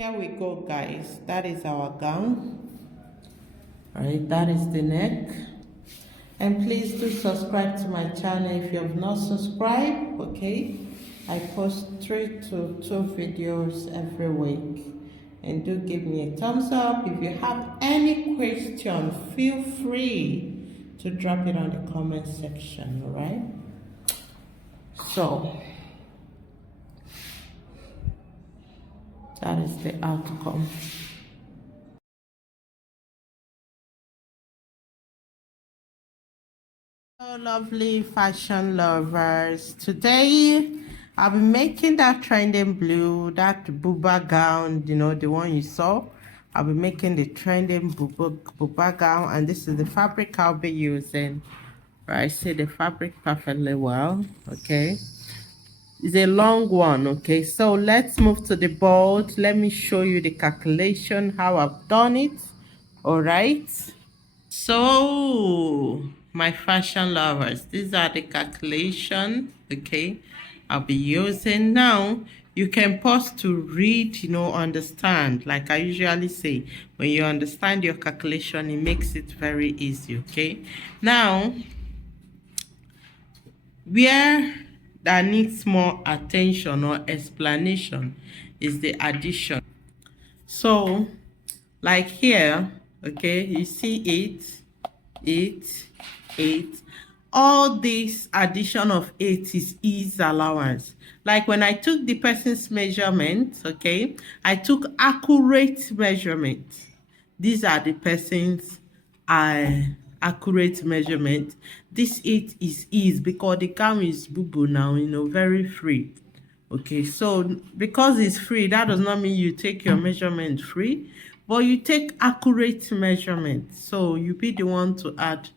Here we go, guys. That is our gown. All right, that is the neck. And please do subscribe to my channel if you have not subscribed. Okay, I post 3 to 2 videos every week. And do give me a thumbs up. If you have any question, feel free to drop it on the comment section. All right. So that is the outcome. Hello, lovely fashion lovers. Today, I'll be making that trending blue, that buba gown, the one you saw. I'll be making the trending buba gown, and this is the fabric I'll be using. Right, see the fabric perfectly well, okay? It's a long one, okay? So let's move to the board. Let me show you the calculation, how I've done it, all right? So, my fashion lovers, these are the calculation, okay, I'll be using now. You can pause to read, understand. Like I usually say, when you understand your calculation, it makes it very easy, okay? Now, where that needs more attention or explanation is the addition. So, like here, okay, you see 8. All this addition of 8 is ease allowance. Like when I took the person's measurement, okay, I took accurate measurement. These are the person's accurate measurement. This 8 is ease because the gown is Bubu now, very free. Okay, so because it's free, that does not mean you take your measurement free, but you take accurate measurement. So you be the one to add.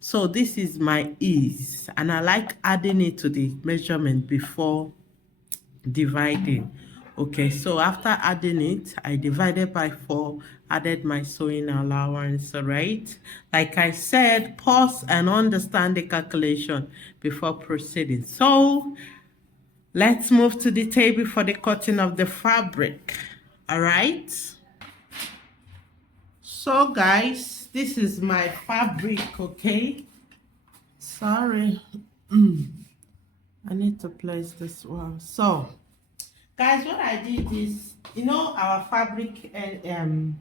So this is my ease, and I like adding it to the measurement before dividing. Okay, so after adding it, I divided by 4, added my sewing allowance, right? Like I said, pause and understand the calculation before proceeding. So let's move to the table for the cutting of the fabric. All right. So guys, this is my fabric, okay? Sorry. I need to place this one. So, guys, what I did is, our fabric and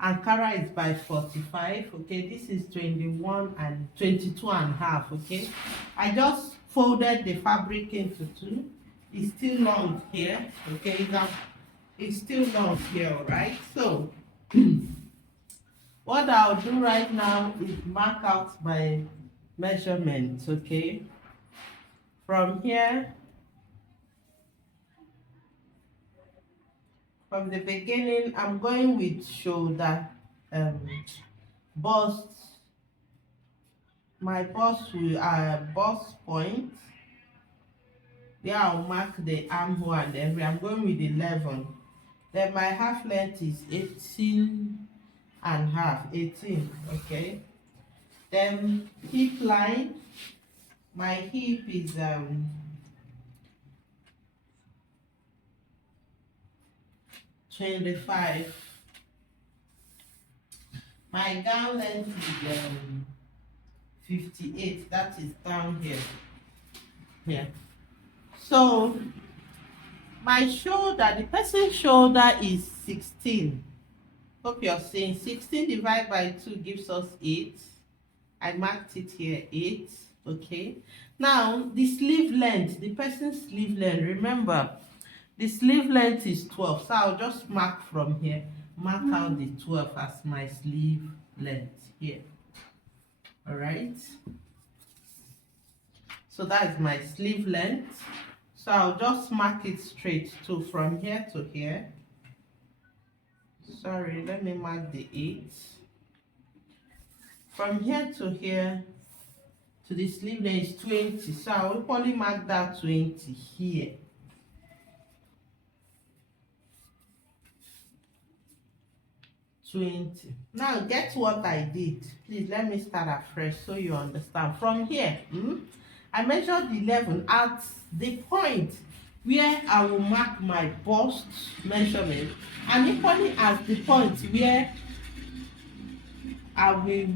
Ankara is by 45, okay? This is 21 and 22 and a half, okay? I just folded the fabric into 2. It's still long here, okay? Now, it's still long here, all right? So, what I'll do right now is mark out my measurements, okay? From here, from the beginning, I'm going with shoulder, bust. My bust will bust point. There I'll mark the armhole and every. I'm going with 11. Then my half length is 18 and half. 18, okay. Then hip line. My hip is 25. My gown length is 58. That is down here. Here. So my shoulder, the person's shoulder is 16. Hope you're seeing 16 divided by 2 gives us 8. I marked it here, 8. Okay. Now the sleeve length, the person's sleeve length, remember the sleeve length is 12. So I'll just mark from here. Mark out the 12 as my sleeve length here. All right. So that is my sleeve length. So I'll just mark it straight to from here to here. Sorry, let me mark the 8. From here to here to the sleeve length is 20. So I'll probably mark that 20 here. Now get what I did. Please let me start afresh so you understand. From here, I measured 11 at the point where I will mark my bust measurement, and equally as the point where I will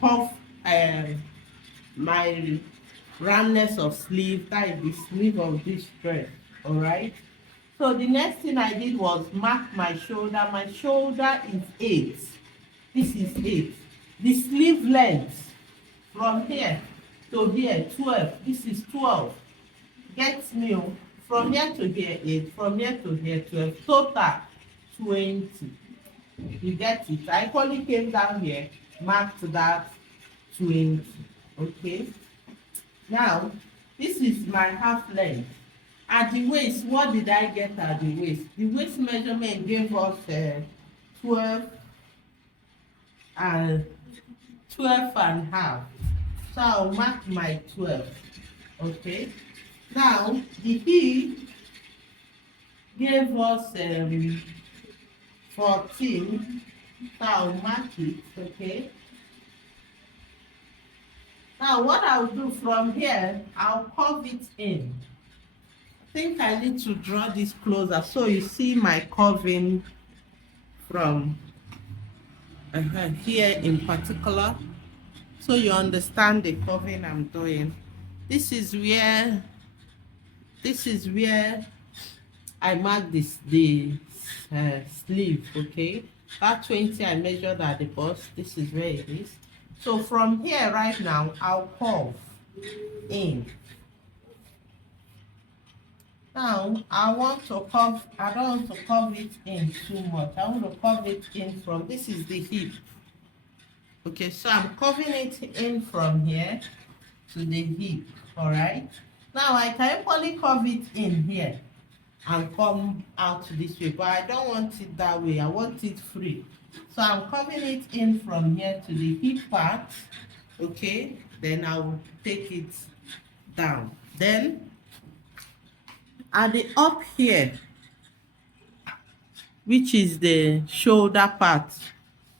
curve my roundness of sleeve, that is the sleeve of this dress. All right. So the next thing I did was mark my shoulder. My shoulder is 8. This is 8. The sleeve length from here to here 12. This is 12. Get me from here to here 8. From here to here 12. Total 20. You get it? I equally came down here, marked that 20. Okay. Now, this is my half length. At the waist, what did I get at the waist? The waist measurement gave us 12 and 12 and half. So I'll mark my 12. Okay. Now, the hip gave us 14. So I'll mark it. Okay. Now, what I'll do from here, I'll curve it in. I think I need to draw this closer so you see my curving from here in particular, so you understand the curving I'm doing. This is where I mark the sleeve. Okay, that 20 I measured at the bust. This is where it is. So from here right now, I'll curve in. Now, I don't want to curve it in too much. I want to curve it in from, this is the hip. Okay, so I'm curving it in from here to the hip, all right? Now, I can equally curve it in here and come out this way, but I don't want it that way. I want it free. So I'm curving it in from here to the hip part, okay? Then I'll take it down. Then, at the up here, which is the shoulder part,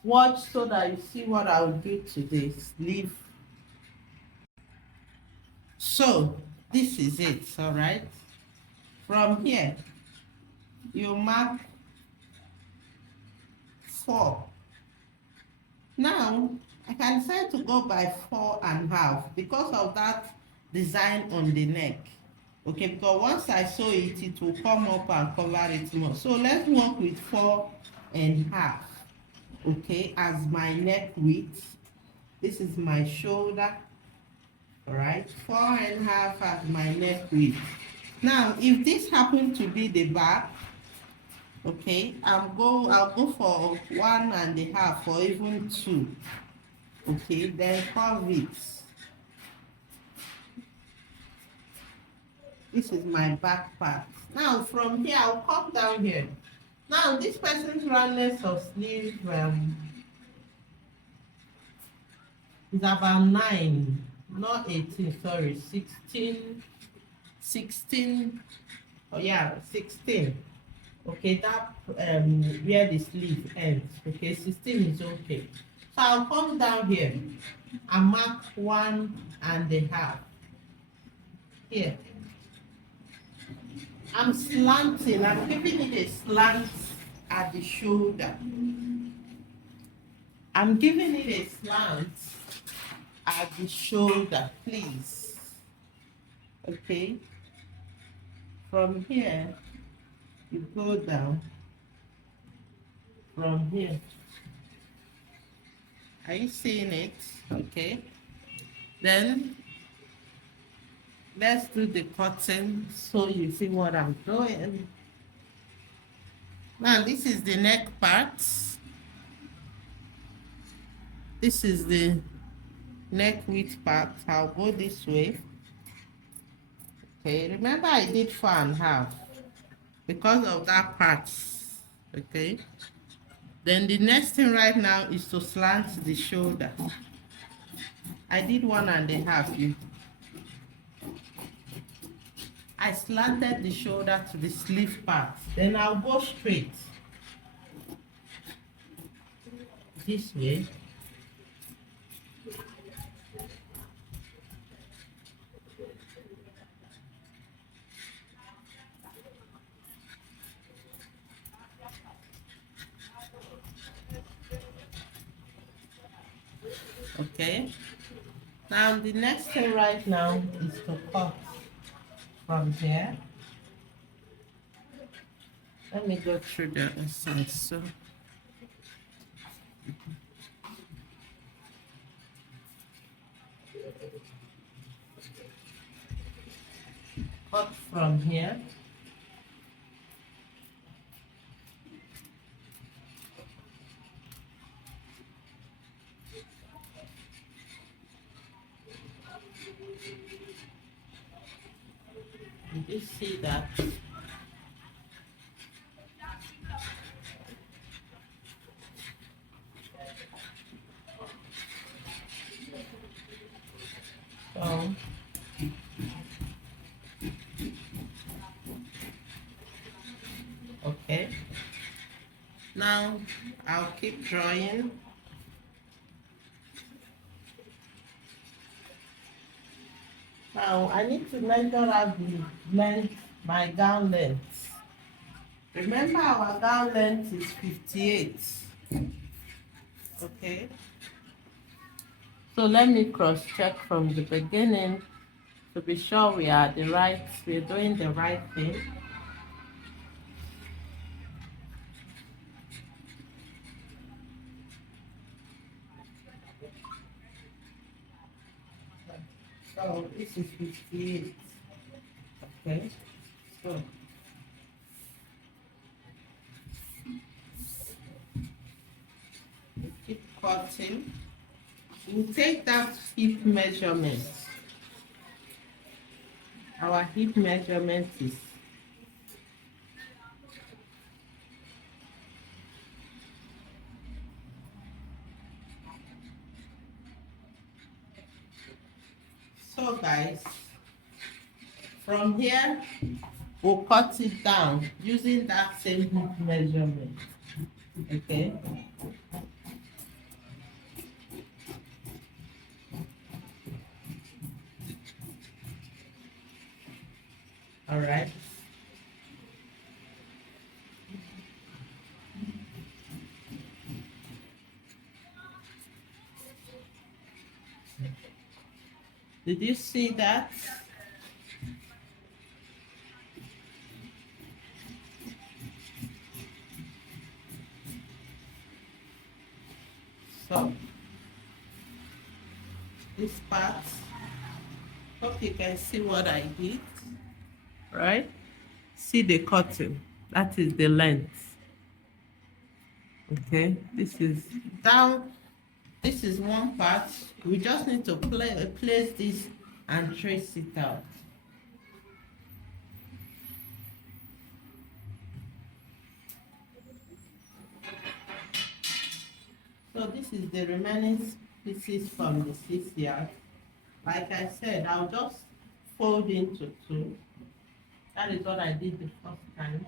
watch so that you see what I'll do to the sleeve. So this is it, all right? From here, you mark 4. Now, I can decide to go by 4 and half because of that design on the neck. Okay, because once I sew it, it will come up and cover it more. So let's work with 4 and half. Okay, as my neck width. This is my shoulder. All right, 4 and half as my neck width. Now, if this happens to be the back, okay, I'll go for 1 and a half or even 2. Okay, then curve it. This is my back part. Now from here, I'll come down here. Now this person's roundness of sleeve is about 9, not 18, sorry, 16, oh yeah, 16. Okay, that where the sleeve ends. Okay, 16 is okay. So I'll come down here and mark 1 and a half. Here. I'm slanting, I'm giving it a slant at the shoulder. I'm giving it a slant at the shoulder, please. Okay. From here, you go down. From here. Are you seeing it? Okay. Then let's do the cutting so you see what I'm doing. Now this is the neck part. This is the neck width part. I'll go this way. Okay, remember I did 4 and half because of that part. Okay. Then the next thing right now is to slant the shoulder. I did 1 and a half. I slanted the shoulder to the sleeve part. Then I'll go straight this way. Okay. Now the next thing right now is to cut from here. Let me go through the other side. So cut from here. Did you see that? So okay. Now I'll keep drawing. Now I need to measure out the length, my gown length. Remember our gown length is 58. Okay. So let me cross check from the beginning to be sure we're doing the right thing. So this is 58. Okay. So keep cutting. We take that hip measurement. Our hip measurement is so guys, from here we'll cut it down using that same hip measurement. Okay. All right. Did you see that? So this part, hope you can see what I did. Right? See the cutting. That is the length. Okay, this is down. This is one part. We just need to place this and trace it out. So this is the remaining pieces from the 6 yard. Like I said, I'll just fold into two. That is what I did the first time.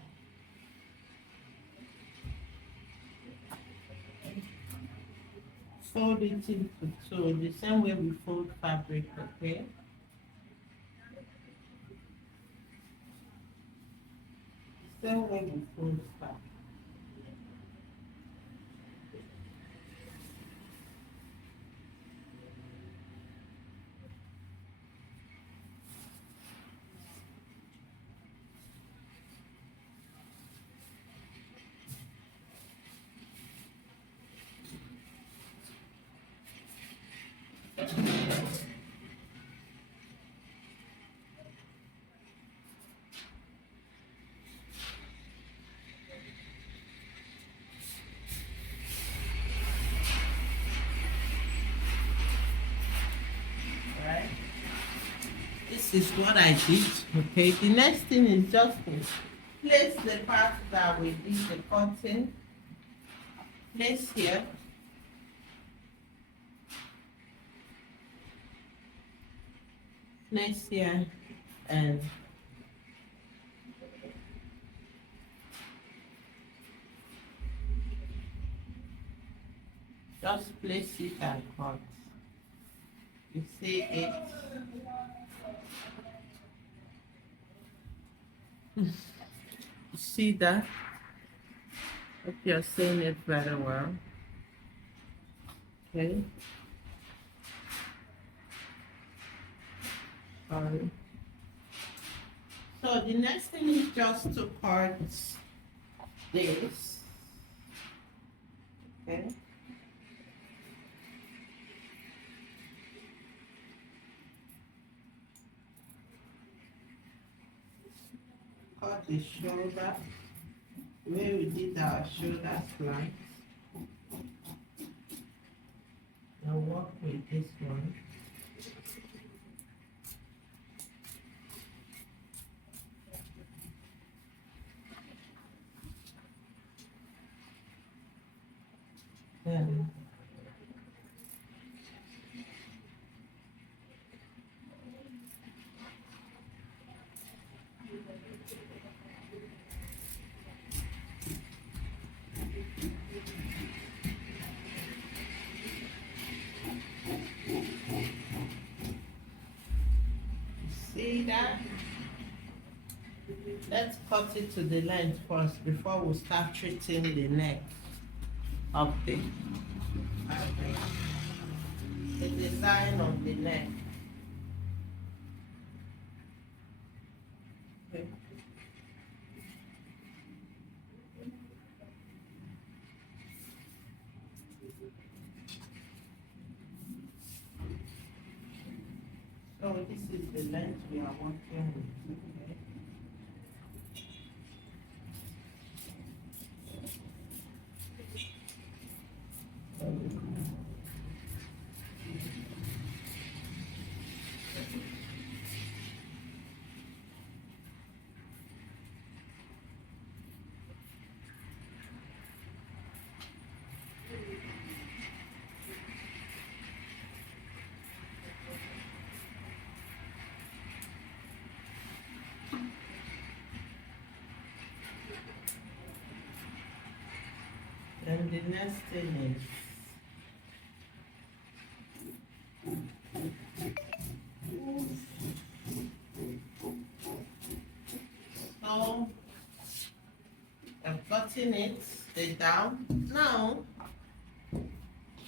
Fold it into two, the same way we fold fabric, okay? The same way we fold fabric. This is what I did. Okay, the next thing is just to place the part that we did the cutting. Place here. Place here and just place it and cut. You see it. You see that? Hope you're seeing it very well. Okay. Sorry. So the next thing is just to cut this. Okay. Cut the shoulder where we did our shoulder slant. Now work with this one. Then see that? Let's cut it to the length first before we start treating the neck of the design of the neck. Okay. So this is the length we are working with. Okay. And the next thing is so I'm cutting it down. Now,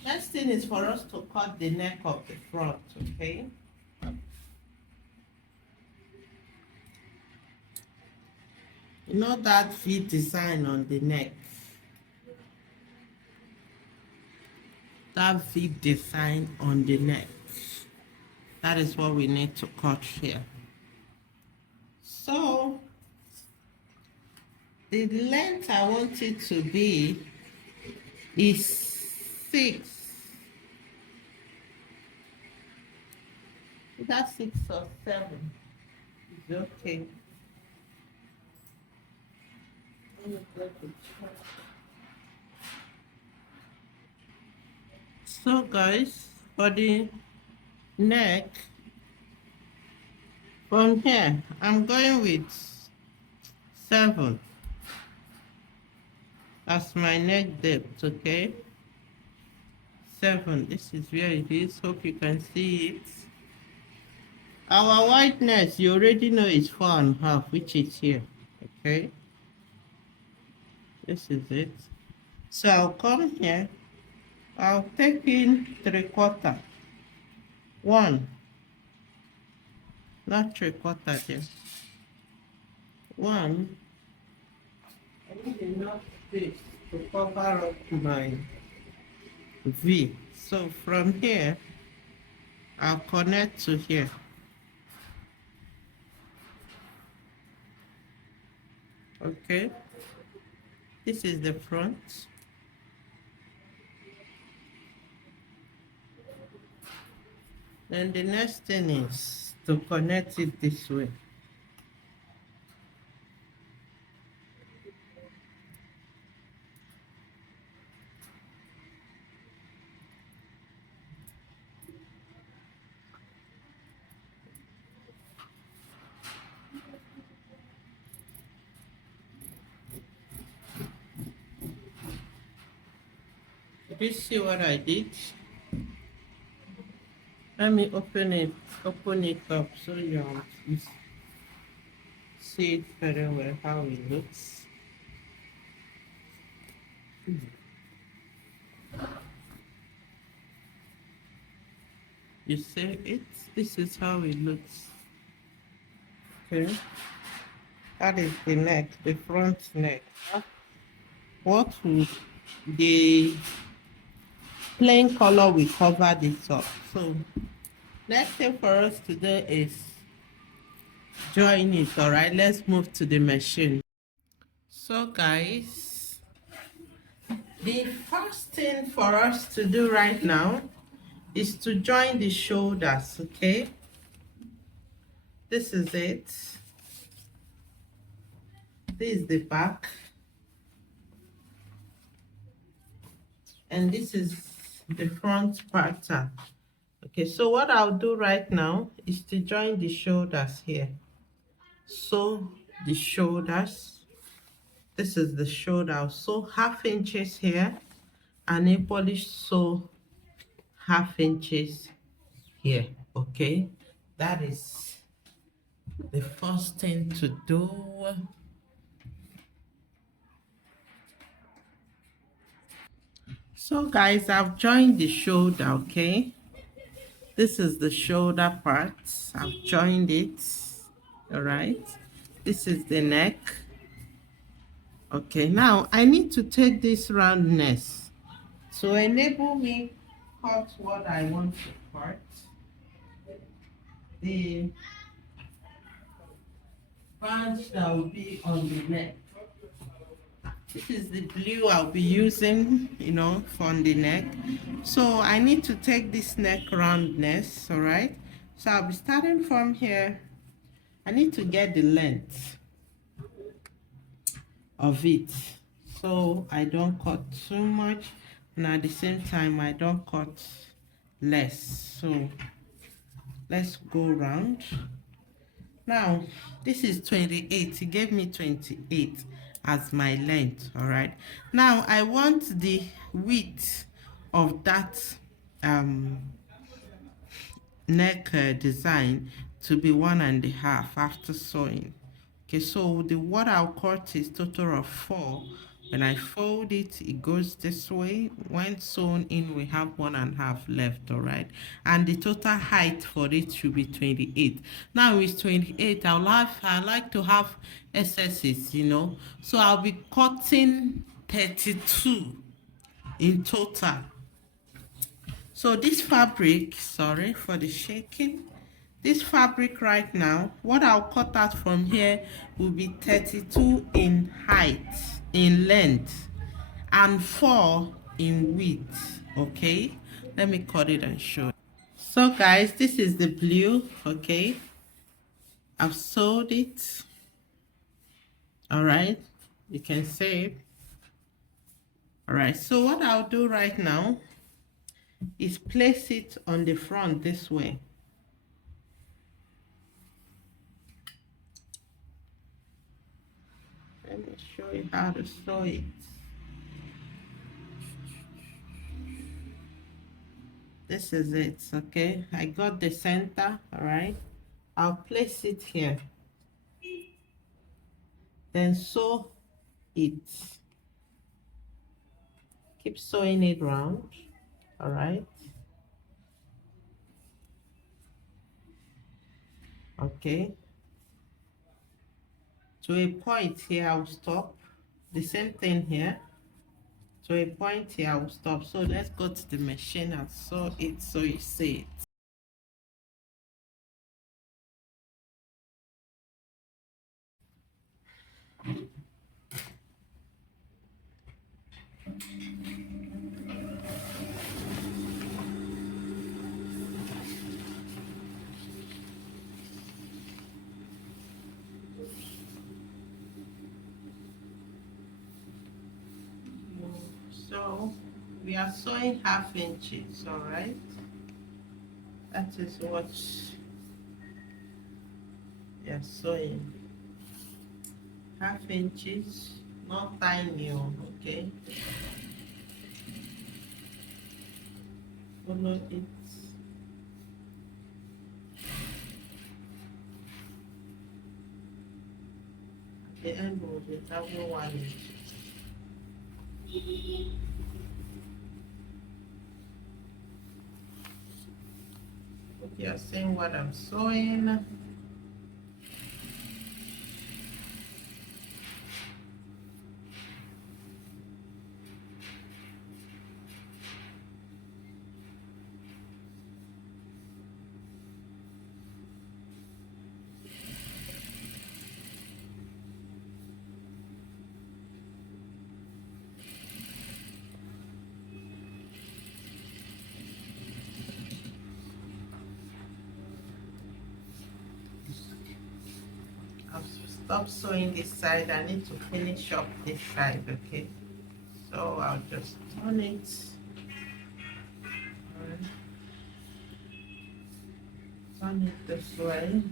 next thing is for us to cut the neck of the front, okay? You know that V design on the neck? That V design on the neck. That is what we need to cut here. So, the length I want it to be is 6. That's 6 or 7. It's okay. So guys, for the neck, from here, I'm going with 7. That's my neck depth, okay? 7. This is where it is. Hope you can see it. Our whiteness, you already know, is 4.5, which is here, okay? This is it. So I'll come here. I'll take in 3/4. 1. Not 3/4 there. 1. I need enough space to cover up my V. So from here, I'll connect to here. Okay. This is the front. Then the next thing is to connect it this way. Did you see what I did? Let me open it up so you see it very well how it looks. You see it? This is how it looks. Okay, that is the neck, the front neck. What would the plain color will cover this up? So next thing for us to do is join it. All right, let's move to the machine. So guys, the first thing for us to do right now is to join the shoulders. Okay, this is it. This is the back, and this is the front pattern. Okay, so what I'll do right now is to join the shoulders here. Sew the shoulders. This is the shoulder. I'll sew half inches here and equally sew half inches here. Okay, that is the first thing to do. So guys, I've joined the shoulder. Okay, this is the shoulder part. I've joined it. All right, this is the neck. Okay, now I need to take this roundness to enable me cut what I want to cut. The bunch that will be on the neck. This is the blue I'll be using, for the neck. So I need to take this neck roundness, all right? So I'll be starting from here. I need to get the length of it so I don't cut too much, and at the same time I don't cut less. So let's go round. Now this is 28. He gave me 28 as my length. All right, now I want the width of that neck design to be 1.5 after sewing. Okay, so the what I'll cut is total of 4. When I fold it, it goes this way. When sewn in, we have 1.5 left. All right, and the total height for it should be 28. Now with 28, I like to have excesses, so I'll be cutting 32 in total. So this fabric, sorry for the shaking, this fabric right now, what I'll cut out from here will be 32 in height, in length, and 4 in width. Okay, let me cut it and show you. So guys, this is the blue. Okay, I've sewed it. All right, you can see it. All right, so what I'll do right now is place it on the front this way. Let me show you how to sew it. This is it. Okay, I got the center. All right, I'll place it here, then sew it. Keep sewing it round. All right, okay, to a point here I'll stop. The same thing here, to a point here I'll stop. So let's go to the machine and sew it so you see it. So we are sewing half inches. All right, that is what we are sewing. Half inches, not tiny. Okay, follow it. At the end will be having 1 inch. Okay, you're seeing what I'm sewing. stop sewing this side. I need to finish up this side, okay? So I'll just turn it, turn it this way.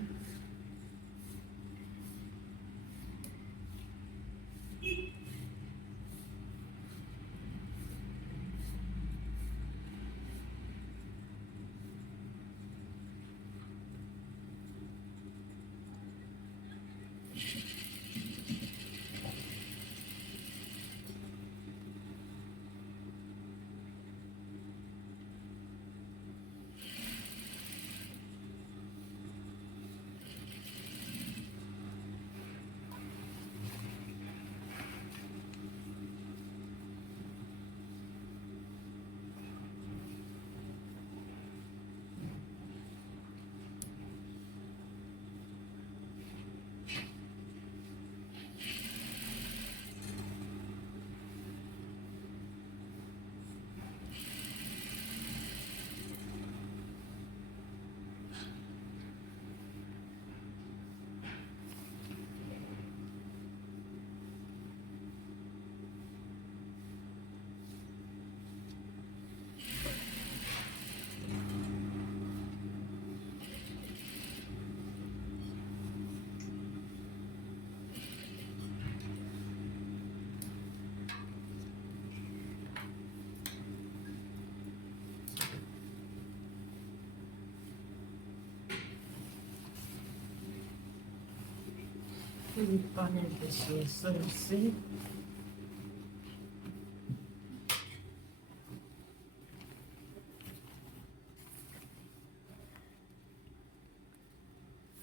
Put it on it this way, so you see.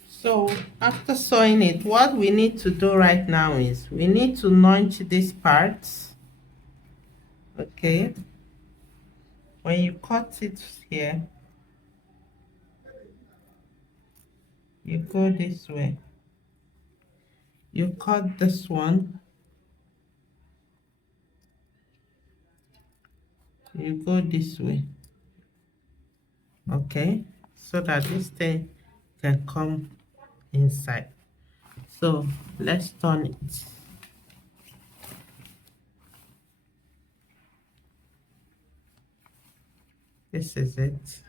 So after sewing it, what we need to do right now is we need to notch this part, okay? When you cut it here, you go this way. You cut this one, you go this way, okay? So that this thing can come inside. So let's turn it. This is it.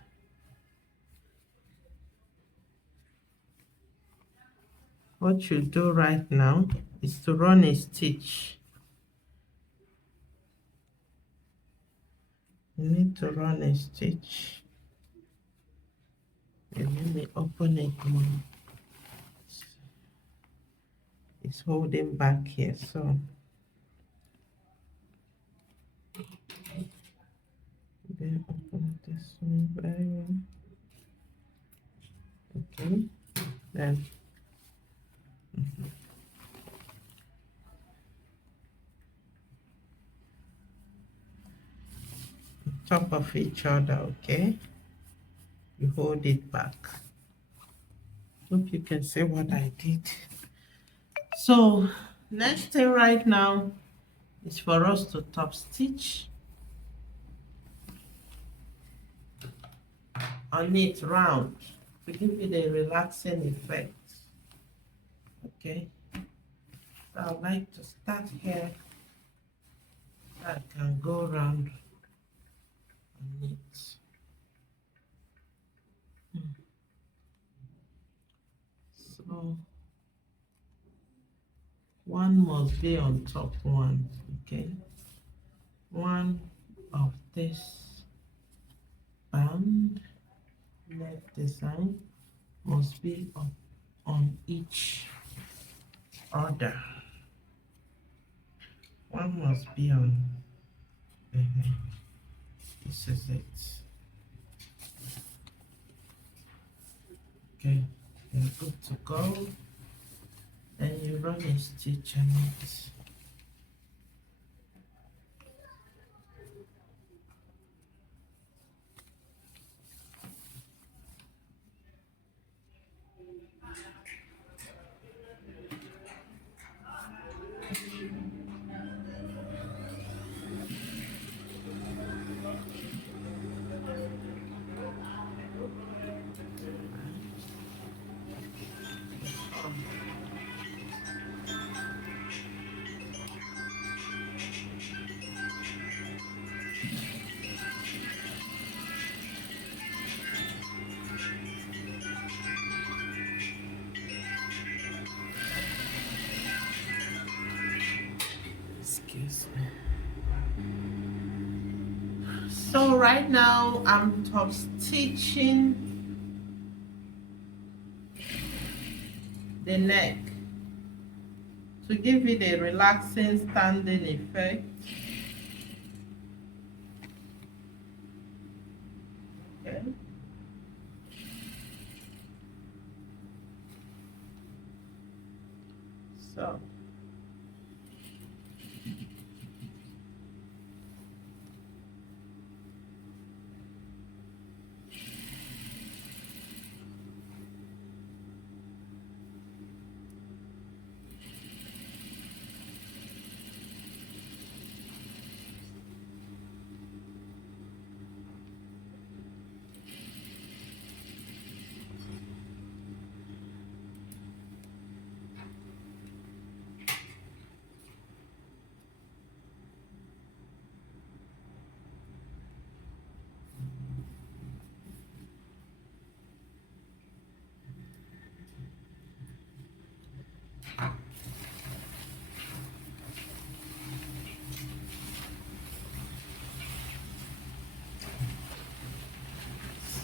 What you do right now is to run a stitch. You need to run a stitch. And let me open it more. It's holding back here, so then open this one very well. Okay, then top of each other, okay? You hold it back. Hope you can see what I did. So next thing right now is for us to top stitch on it round to give it a relaxing effect. Okay, so I like to start here so I can go around on it. So one must be on top one, okay? One of this band left design must be on each other. One must be on, this is it. Okay, you're good to go. Then you run a stitch on it. So right now I'm top stitching the neck to give it a relaxing standing effect. Okay. So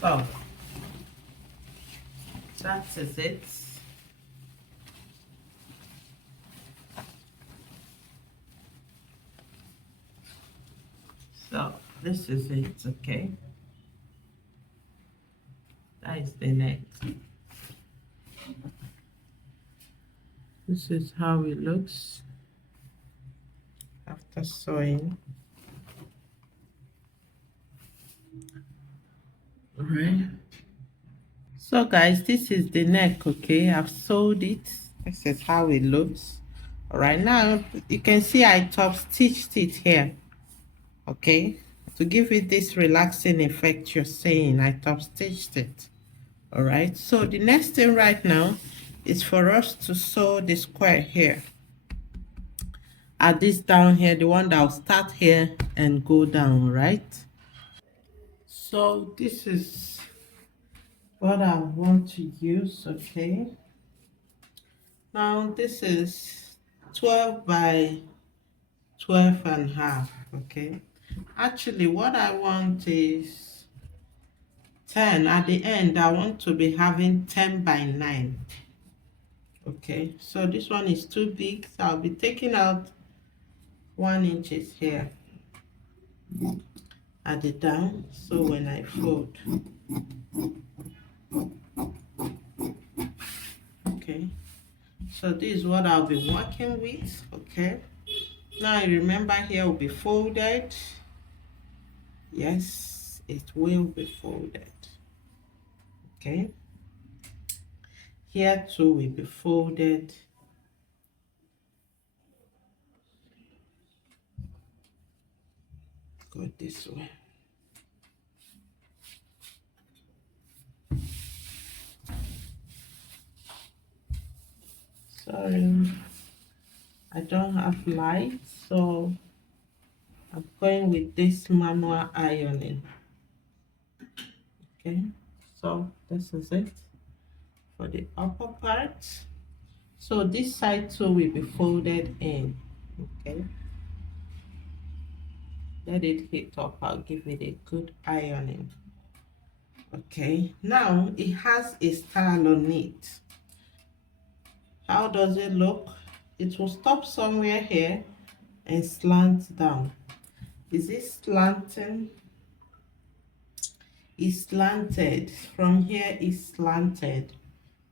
so that is it. So this is it, okay? That is the neck. This is how it looks after sewing. All right. So guys, this is the neck, okay? I've sewed it. This is how it looks. All right, now you can see I top stitched it here, okay? To give it this relaxing effect you're saying, I top stitched it. All right, so the next thing right now is for us to sew the square here. Add this down here, the one that will start here and go down, right? So this is what I want to use, okay? Now this is 12 by 12 and a half, okay? Actually, what I want is 10. At the end, I want to be having 10 by 9. Okay, so this one is too big, so I'll be taking out 1 inches here at the down. So when I fold, okay, so this is what I'll be working with. Okay, now remember here will be folded. Yes, it will be folded. Okay, here too will be folded. Go this way. Sorry, I don't have light, so I'm going with this manual ironing. Okay, so this is it for the upper part. So this side too will be folded in. Okay, let it heat up. I'll give it a good ironing. Okay, now it has a style on it. How does it look? It will stop somewhere here and slant down. Is it slanting? It's slanted. From here it's slanted.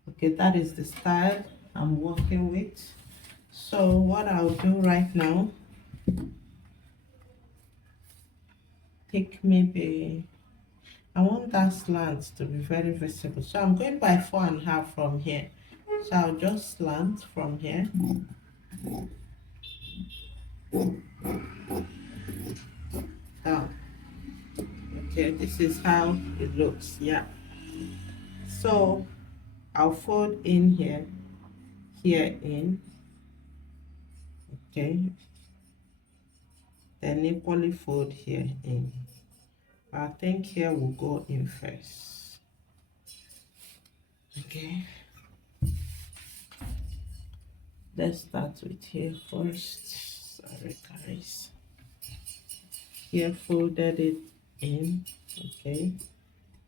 Okay, that is the style I'm working with. So what I'll do right now, take maybe, I want that slant to be very visible. So I'm going by 4.5 from here. So I'll just slant from here. Down. Okay, this is how it looks. Yeah. So I'll fold in here, here in. Okay. Then equally fold here in. I think here will go in first. Okay, let's start with here first. Sorry guys, here folded it in, okay,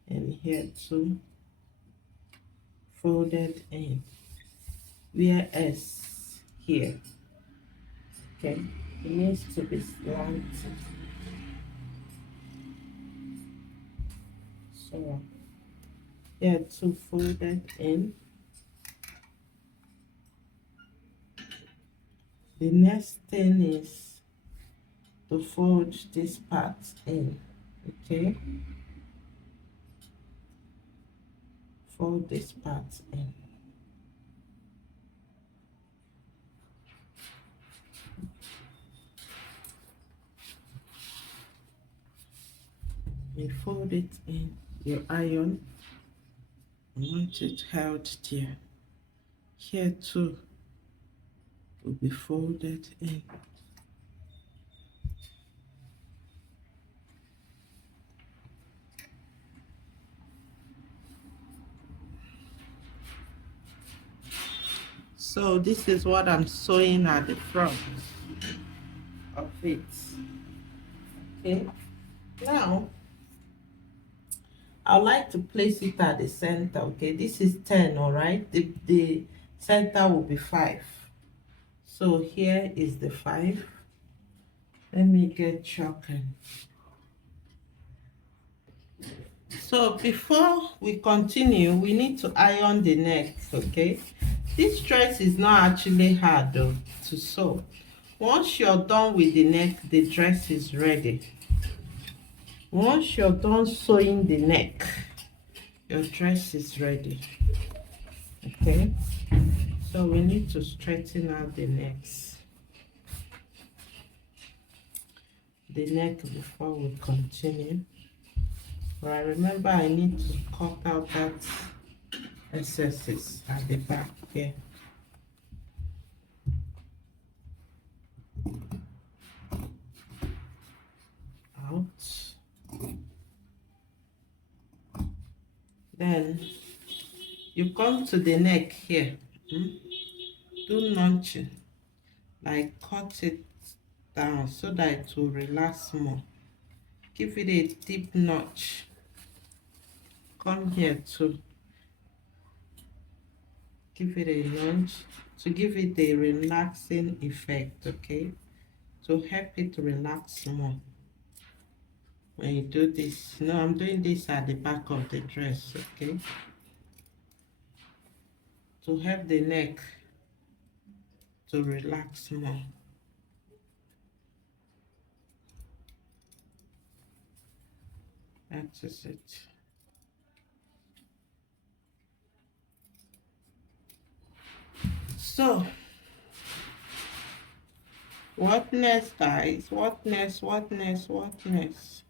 and here too, folded in, whereas here, okay, it needs to be slanted. So here too, folded in. The next thing is to fold this part in, okay, fold this part in. You fold it in your iron. I want it held there. Here too will be folded in. So this is what I'm sewing at the front of it. Okay. Now I would like to place it at the center. Okay, this is 10, all right. The center will be 5. So here is the 5. Let me get chalking. So before we continue, we need to iron the neck, okay? This dress is not actually hard though to sew. Once you're done with the neck, the dress is ready. Once you're done sewing the neck, your dress is ready. Okay? So we need to straighten out the necks. The neck before we continue. Right, remember I need to cut out that excesses at the back here. Out. Then you come to the neck here. Do notching, like cut it down so that it will relax more. Give it a deep notch. Come here to give it a notch to give it a relaxing effect, okay? To help it relax more. When you do this, no, I'm doing this at the back of the dress, okay? To help the neck to relax more. That is it. So, what next, guys? What next? What next? What next?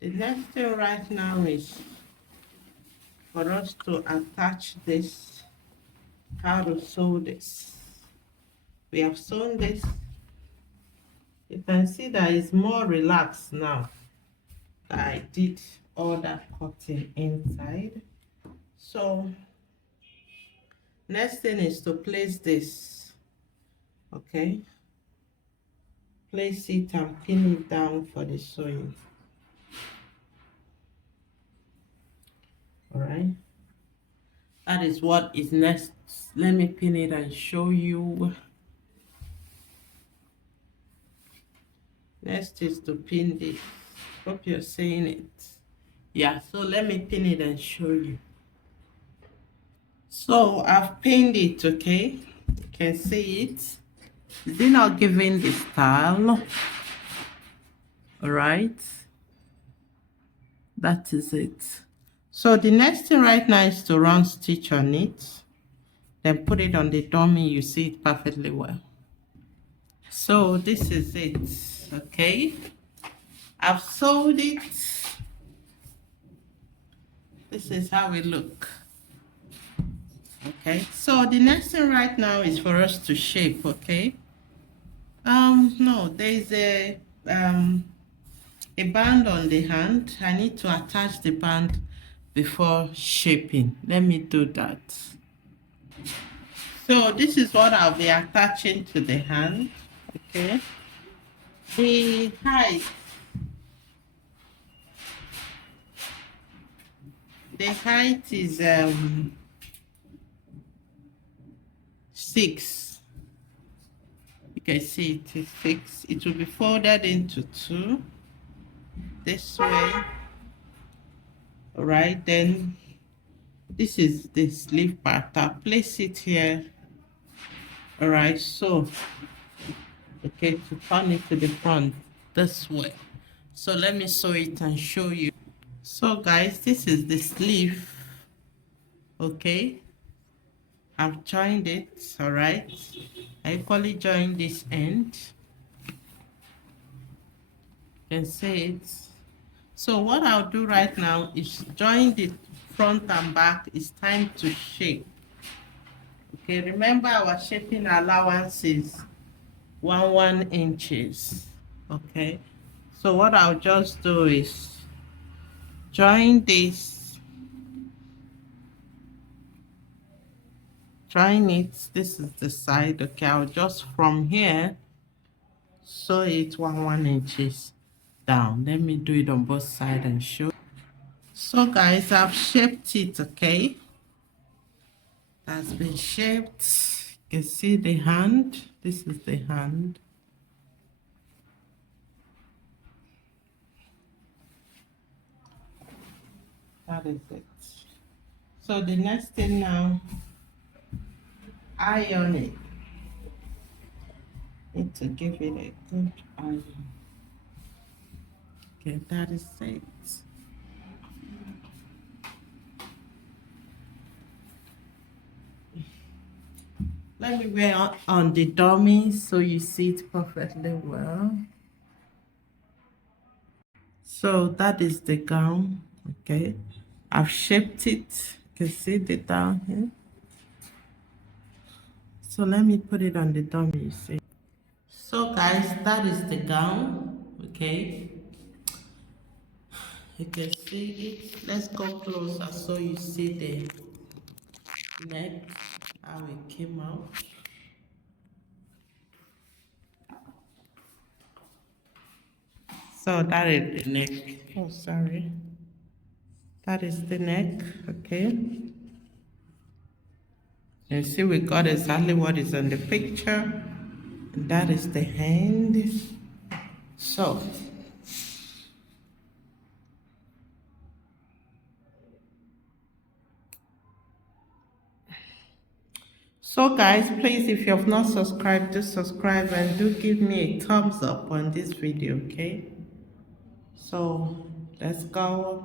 The next thing right now is for us to attach this, how to sew this. We have sewn this. You can see that it's more relaxed now. I did all that cutting inside. So next thing is to place this, okay? Place it and pin it down for the sewing. All right, that is what is next. Let me pin it and show you. Next is to pin this. Hope you're seeing it. Yeah, so let me pin it and show you. So I've pinned it, okay? You can see it. Is it not giving the style? All right, that is it. So the next thing right now is to run stitch on it, then put it on the dummy. You see it perfectly well. So this is it, okay? I've sewed it. This is how it look. Okay, so the next thing right now is for us to shape, okay? No, there's a band on the hand. I need to attach the band before shaping. Let me do that. So this is what I'll be attaching to the hand, okay? The height The height is 6. You can see it is 6. It will be folded into 2 this way. All right, then this is the sleeve part. I'll place it here. All right, so okay, to turn it to the front this way. So let me sew it and show you. So guys, this is the sleeve. Okay, I've joined it. All right, I equally join this end. You can see it. So what I'll do right now is join the front and back. It's time to shape. Okay, remember our shaping allowance is 1 inches. Okay, so what I'll just do is join this, join it. This is the side. Okay, I'll just from here sew it 1 inches down. Let me do it on both sides and show. So guys, I've shaped it. Okay, that's been shaped. You can see the hand. This is the hand. That is it. So the next thing now, iron it. Need to give it a good iron. Okay, that is it. Let me wear on the dummy so you see it perfectly well. So that is the gown. Okay, I've shaped it. You can see the down here. So let me put it on the dummy, you see. So guys, that is the gown. Okay, you can see it. Let's go closer so you see the neck, how it came out. So that is the neck. Oh, sorry. That is the neck. Okay. You see, we got exactly what is on the picture. And that is the hand. So guys, please, if you have not subscribed, do subscribe and do give me a thumbs up on this video, okay? So let's go.